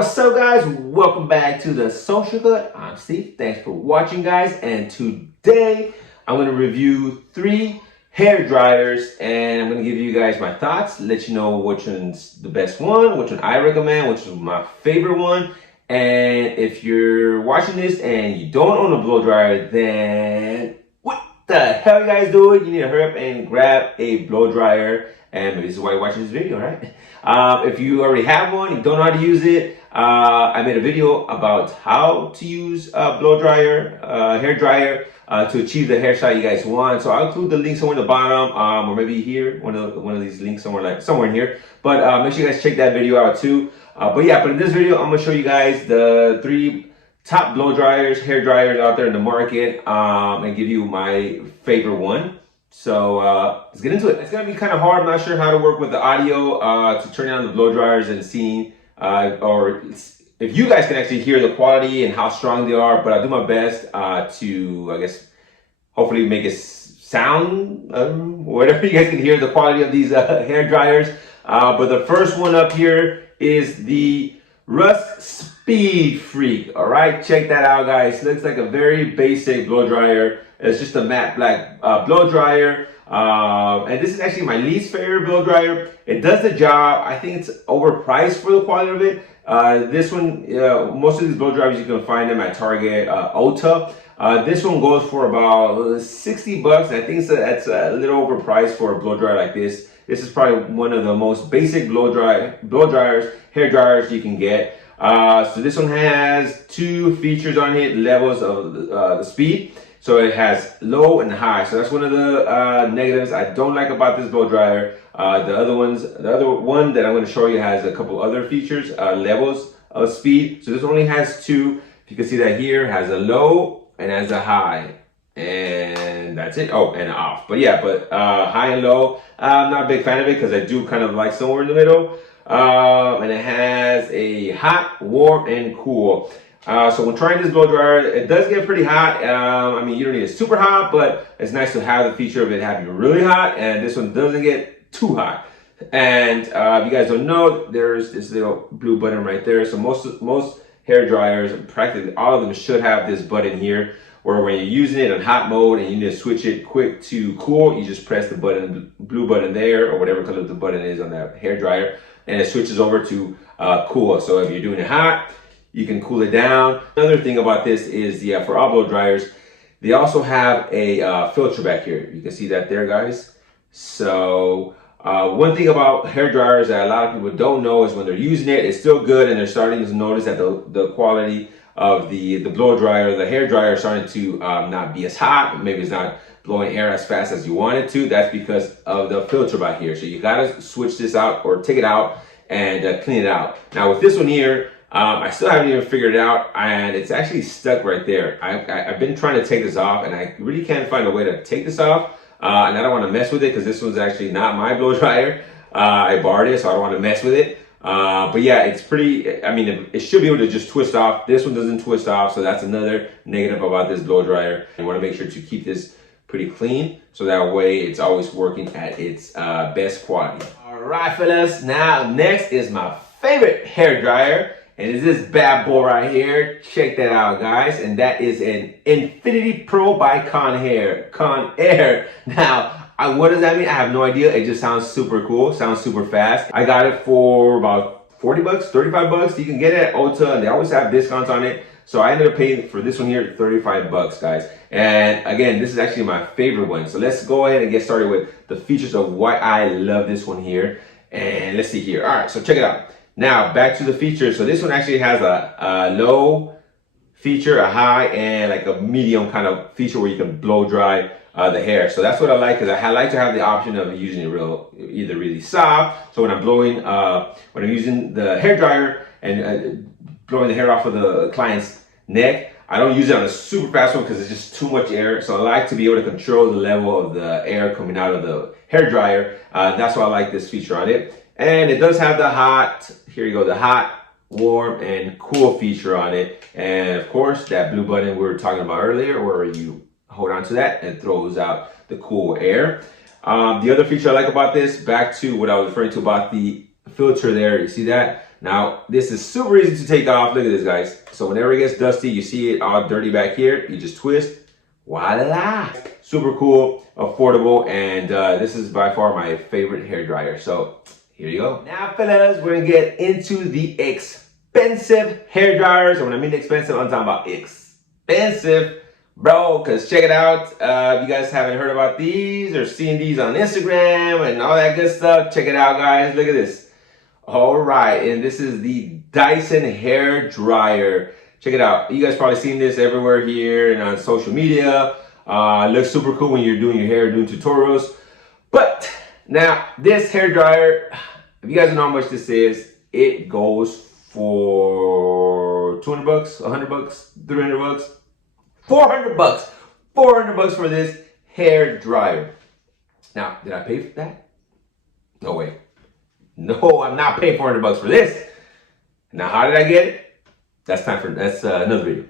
What's up, guys? Welcome back to the Social Good. I'm Steve. Thanks for watching, guys. And today I'm going to review 3 hair dryers, and I'm going to give you guys my thoughts, let you know which one's the best one, which one I recommend, which is my favorite one. And if you're watching this and you don't own a blow dryer, then what the hell are you guys doing? You need to hurry up and grab a blow dryer. And maybe this is why you're watching this video, right? If you already have one, you don't know how to use it, I made a video about how to use a blow dryer, hair dryer, to achieve the hairstyle you guys want. So I'll include the link somewhere in the bottom, or maybe here, one of these links somewhere in here. But make sure you guys check that video out too. But in this video, I'm gonna show you guys the 3 top blow dryers, hair dryers out there in the market, and give you my favorite one. So let's get into it. It's gonna be kind of hard. I'm not sure how to work with the audio to turn on the blow dryers and seeing, or if you guys can actually hear the quality and how strong they are. But I'll do my best to, I guess, hopefully make it sound whatever you guys can hear the quality of these hair dryers. But the first one up here is the Rust Speed Freak. All right, check that out, guys. Looks like a very basic blow dryer. It's just a matte black blow dryer. And this is actually my least favorite blow dryer. It does the job. I think it's overpriced for the quality of it. This one, most of these blow dryers, you can find them at Target, Ulta. This one goes for about 60 bucks. I think that's a little overpriced for a blow dryer like this. This is probably one of the most basic blow dryers, hair dryers you can get. So this one has 2 features on it, levels of the speed. So it has low and high. So that's one of the negatives I don't like about this blow dryer. The other one that I'm going to show you has a couple other features, levels of speed. So this only has 2. If you can see that here, has a low and has a high. And that's it. Oh, and off. But high and low, I'm not a big fan of it because I do kind of like somewhere in the middle. And it has a hot, warm, and cool. So when trying this blow dryer, it does get pretty hot. I mean, you don't need it super hot, but it's nice to have the feature of it having really hot. And this one doesn't get too hot. And if you guys don't know, there's this little blue button right there. So most hair dryers, practically all of them, should have this button here, where when you're using it in hot mode and you need to switch it quick to cool, you just press the button, blue button there, or whatever color the button is on that hair dryer, and it switches over to cool. So if you're doing it hot, you can cool it down. Another thing about this is, for all blow dryers, they also have a filter back here. You can see that there, guys. So one thing about hair dryers that a lot of people don't know is when they're using it, it's still good, and they're starting to notice that the quality of the blow dryer, the hair dryer, is starting to not be as hot. Maybe it's not blowing air as fast as you want it to. That's because of the filter back here. So you gotta switch this out or take it out and clean it out. Now with this one here, I still haven't even figured it out, and it's actually stuck right there. I've been trying to take this off, and I really can't find a way to take this off. And I don't want to mess with it because this one's actually not my blow dryer. I borrowed it, so I don't want to mess with it. But yeah, it's pretty, I mean, it should be able to just twist off. This one doesn't twist off, so that's another negative about this blow dryer. You want to make sure to keep this pretty clean, so that way it's always working at its best quality. All right, fellas, now next is my favorite hair dryer, and it's this bad boy right here. Check that out, guys, and that is an Infinity Pro by Conair. Now, what does that mean? I have no idea. It just sounds super cool, sounds super fast. I got it for about 40 bucks, 35 bucks. You can get it at Ulta, and they always have discounts on it. So I ended up paying for this one here 35 bucks, guys. And again, this is actually my favorite one. So let's go ahead and get started with the features of why I love this one here. And let's see here. All right, so check it out. Now back to the features. So this one actually has a low feature, a high, and like a medium kind of feature where you can blow dry the hair. So that's what I like, because I like to have the option of using it either really soft. So when I'm blowing, when I'm using the hair dryer and blowing the hair off of the client's neck, I don't use it on a super fast one because it's just too much air. So I like to be able to control the level of the air coming out of the hair dryer. That's why I like this feature on it. And it does have the hot, here you go, the hot, warm, and cool feature on it. And of course, that blue button we were talking about earlier, where you hold on to that and throws out the cool air. The other feature I like about this, back to what I was referring to about the filter there, you see that? Now, this is super easy to take off. Look at this, guys. So whenever it gets dusty, you see it all dirty back here, you just twist. Voila! Super cool, affordable, and this is by far my favorite hair dryer. So here you go. Now, fellas, we're gonna get into the expensive hair dryers. And when I mean expensive, I'm talking about expensive, bro. Because check it out. If you guys haven't heard about these or seen these on Instagram and all that good stuff, check it out, guys. Look at this. All right, and this is the Dyson hair dryer. Check it out. You guys probably seen this everywhere here and on social media. Looks super cool when you're doing your hair, doing tutorials. But now this hair dryer, if you guys don't know how much this is, it goes for 200 bucks, 100 bucks, 300 bucks, 400 bucks. 400 bucks for this hair dryer. Now, did I pay for that? No way. No, I'm not paying 400 bucks for this. Now, how did I get it? That's another video.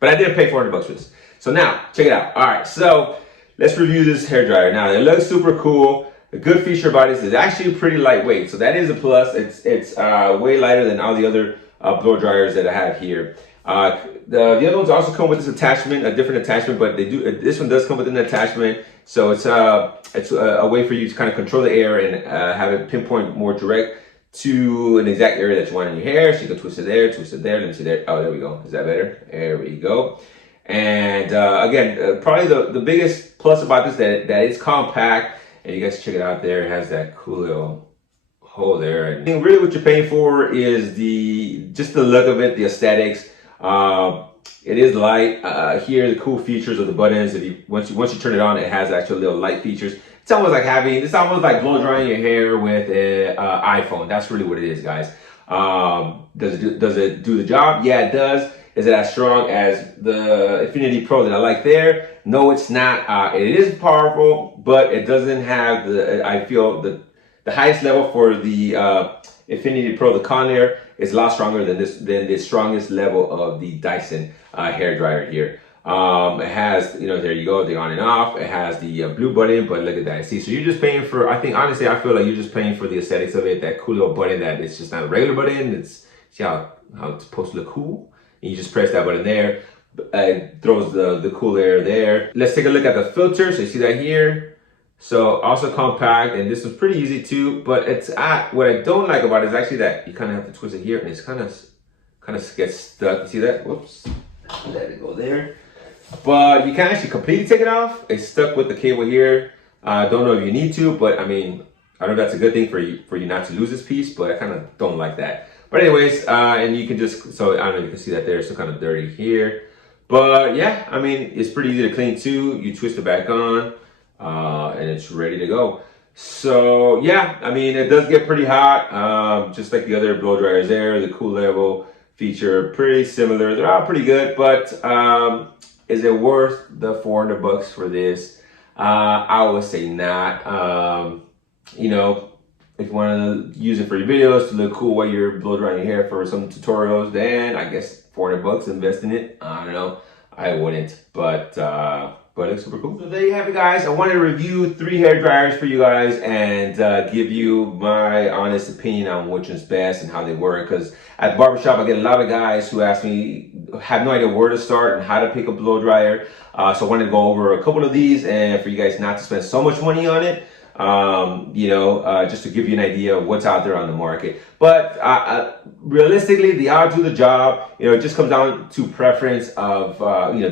But I did pay 400 bucks for this. So now, check it out. All right, so let's review this hair dryer. Now, it looks super cool. The good feature about this is actually pretty lightweight. So that is a plus. It's way lighter than all the other blow dryers that I have here. The other ones also come with this attachment, a different attachment, but this one does come with an attachment. So it's a way for you to kind of control the air and have it pinpoint more direct to an exact area that you want in your hair. So you can twist it there, let me see there. Oh, there we go. Is that better? There we go. And again, probably the biggest plus about this that it's compact, and you guys check it out there. It has that cool little hole there. And really what you're paying for is just the look of it, the aesthetics. It is light. Here, the cool features of the buttons. Once you turn it on, it has actual little light features. It's almost like blow drying your hair with an iPhone. That's really what it is, guys. Does it do the job? Yeah, it does. Is it as strong as the Infinity Pro that I like there? No, it's not. It is powerful, but it doesn't have I feel the highest level for the Infinity Pro, the Conair, is a lot stronger than the strongest level of the Dyson hair dryer here. It has, there you go, the on and off. It has the blue button, but look at that. See, so you're just paying for, honestly, I feel like you're just paying for the aesthetics of it, that cool little button that it's just not a regular button. See how it's supposed to look cool? And you just press that button there. It throws the cool air there. Let's take a look at the filter. So you see that here. So also compact, and this is pretty easy too, but what I don't like about it is actually that you kind of have to twist it here and it's kind of gets stuck. You see that? Whoops. Let it go there. But you can actually completely take it off. It's stuck with the cable here. Don't know if you need to, but I mean, I know that's a good thing for you not to lose this piece, but I kind of don't like that. But anyways, and you can so I don't know if you can see that there, it's still kind of dirty here. But yeah, I mean, it's pretty easy to clean too. You twist it back on, and it's ready to go. So yeah, I mean, it does get pretty hot, just like the other blow dryers there. The cool level feature, pretty similar. They're all pretty good, but is it worth the 400 bucks for this? I would say not. If you want to use it for your videos to look cool while you're blow drying your hair for some tutorials, then I guess 400 bucks, invest in it. I don't know. I wouldn't, but it looks super cool. So there you have it, guys. I wanted to review 3 hair dryers for you guys and give you my honest opinion on which one's best and how they work. Because at the barbershop, I get a lot of guys who ask me, have no idea where to start and how to pick a blow dryer. So I wanted to go over a couple of these and for you guys not to spend so much money on it. Just to give you an idea of what's out there on the market. But realistically, they all do the job. It just comes down to preference of,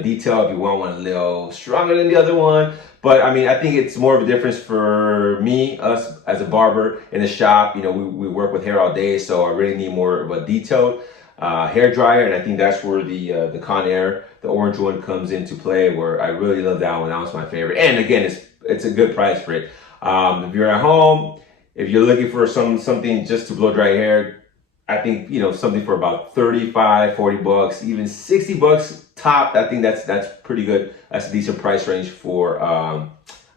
detail. If you want one a little stronger than the other one. But I mean, I think it's more of a difference for us as a barber in the shop. We work with hair all day, so I really need more of a detailed hair dryer. And I think that's where the Conair, the orange one, comes into play, where I really love that one. That was my favorite. And again, it's a good price for it. If you're at home, if you're looking for something just to blow dry your hair, I think, something for about 35, 40 bucks, even 60 bucks top. I think that's pretty good. That's a decent price range for a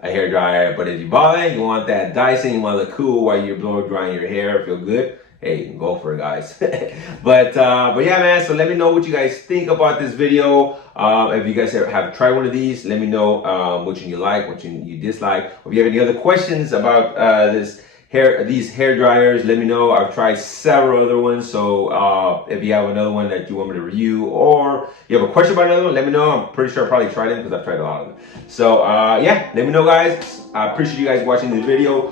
hair dryer. But if you buy it, you want that Dyson, you want to look cool while you're blow drying your hair, feel good, hey, go for it, guys. but yeah, man, so let me know what you guys think about this video. If you guys have tried one of these, let me know which one you like, which one you dislike. If you have any other questions about this these hair dryers, let me know. I've tried several other ones, so if you have another one that you want me to review, or you have a question about another one, let me know. I'm pretty sure I probably tried them because I've tried a lot of them. So yeah, let me know, guys. I appreciate you guys watching this video.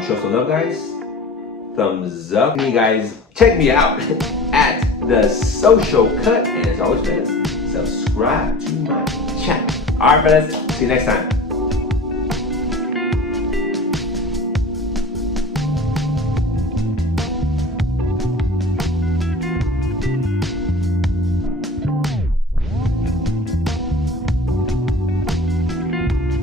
Show some love, guys. Thumbs up. You guys check me out at The Social Cut, and as always, fellas, subscribe to my channel. All right, fellas, see you next time.